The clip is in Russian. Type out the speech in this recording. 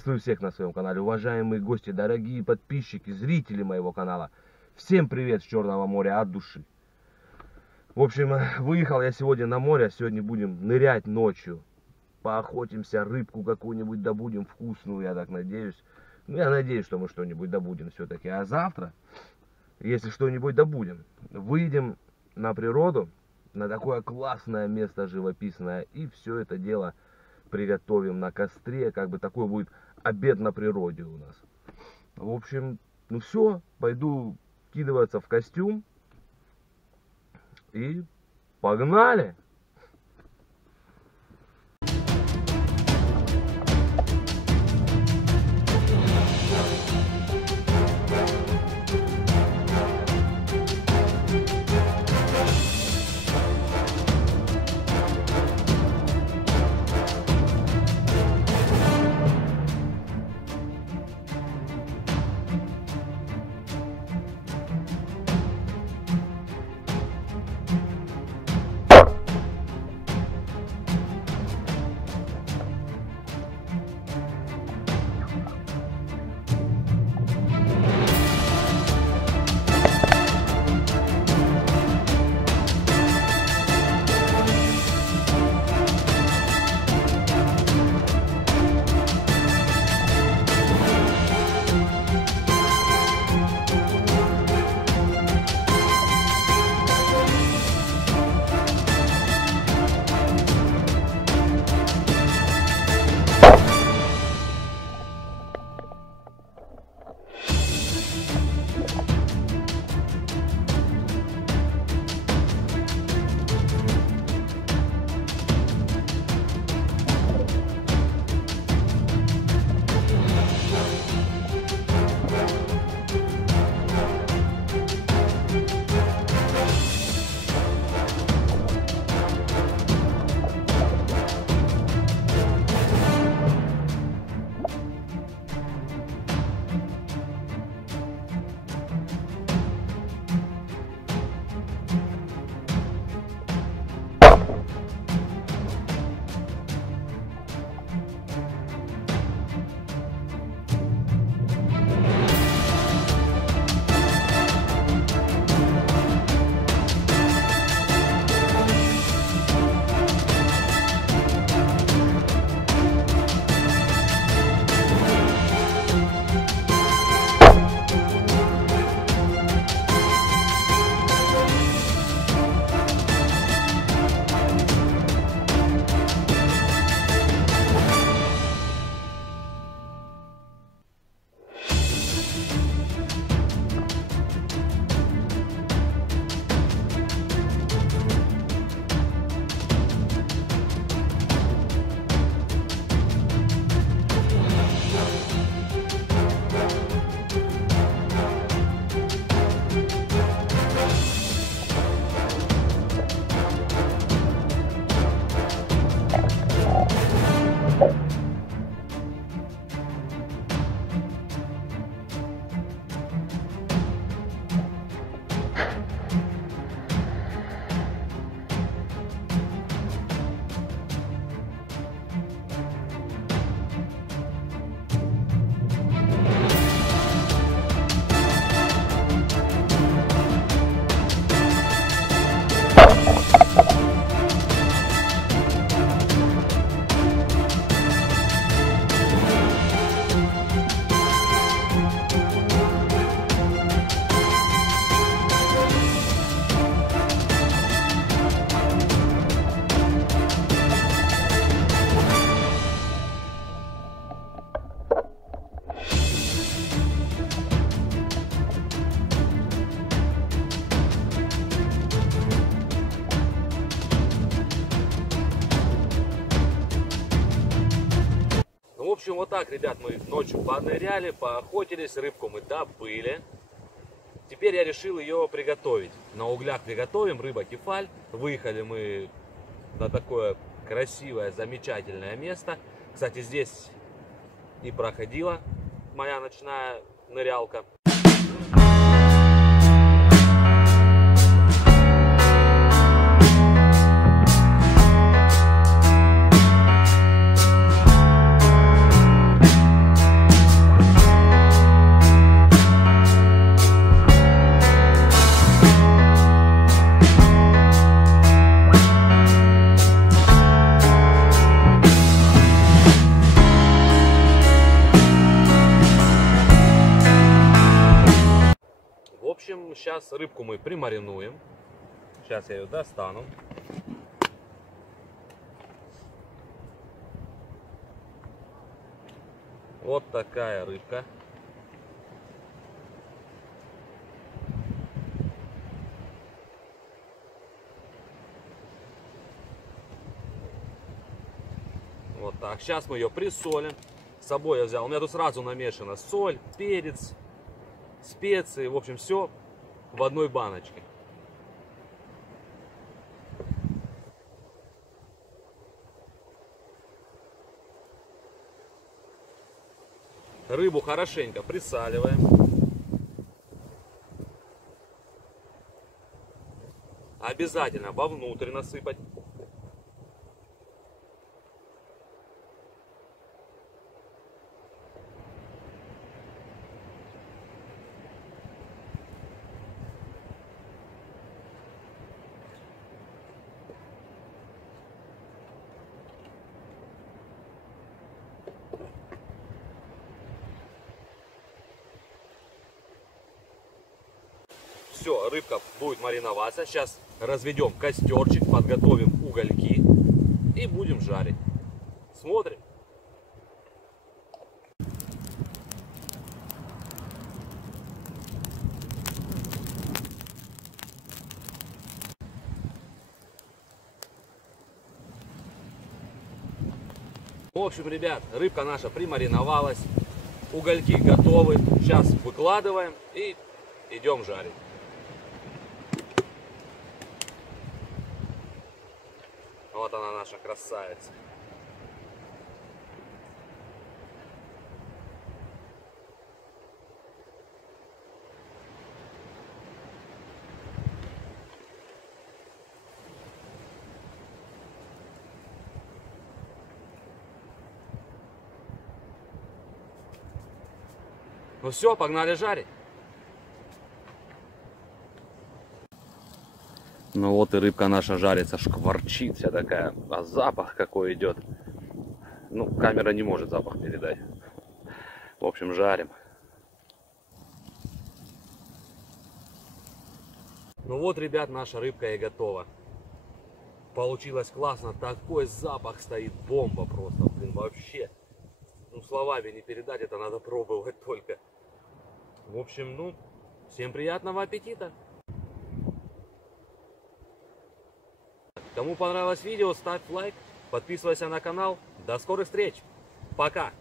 Приветствую всех на своем канале, уважаемые гости, дорогие подписчики, зрители моего канала. Всем привет с Черного моря от души. В общем, выехал я сегодня на море, сегодня будем нырять ночью. Поохотимся, рыбку какую-нибудь добудем вкусную, я так надеюсь. Ну, я надеюсь, что мы что-нибудь добудем все-таки. А завтра, если что-нибудь добудем, выйдем на природу, на такое классное место живописное, и все это дело приготовим на костре, как бы такой будет обед на природе у нас. В общем, ну все, пойду кидываться в костюм и погнали! В общем, вот так, ребят, мы ночью поныряли, поохотились, рыбку мы добыли. Теперь я решил ее приготовить. На углях приготовим, рыба кефаль. Выехали мы на такое красивое, замечательное место. Кстати, здесь и проходила моя ночная нырялка. Сейчас рыбку мы примаринуем. Сейчас я ее достану. Вот такая рыбка. Вот так. Сейчас мы ее присолим. С собой я взял. У меня тут сразу намешано соль, перец, специи. В общем, все в одной баночке. Рыбу хорошенько присаливаем. Обязательно вовнутрь насыпать. Все, рыбка будет мариноваться. Сейчас разведем костерчик, подготовим угольки и будем жарить. Смотрим. В общем, ребят, рыбка наша примариновалась. Угольки готовы. Сейчас выкладываем и идем жарить. Вот она, наша красавица. Ну все, погнали жарить. Ну вот и рыбка наша жарится, шкварчит вся такая. А запах какой идет. Ну, камера не может запах передать. В общем, жарим. Ну вот, ребят, наша рыбка и готова. Получилось классно. Такой запах стоит, бомба просто, блин, вообще. Ну, словами не передать, это надо пробовать только. В общем, ну, всем приятного аппетита. Кому понравилось видео, ставь лайк, подписывайся на канал. До скорых встреч. Пока.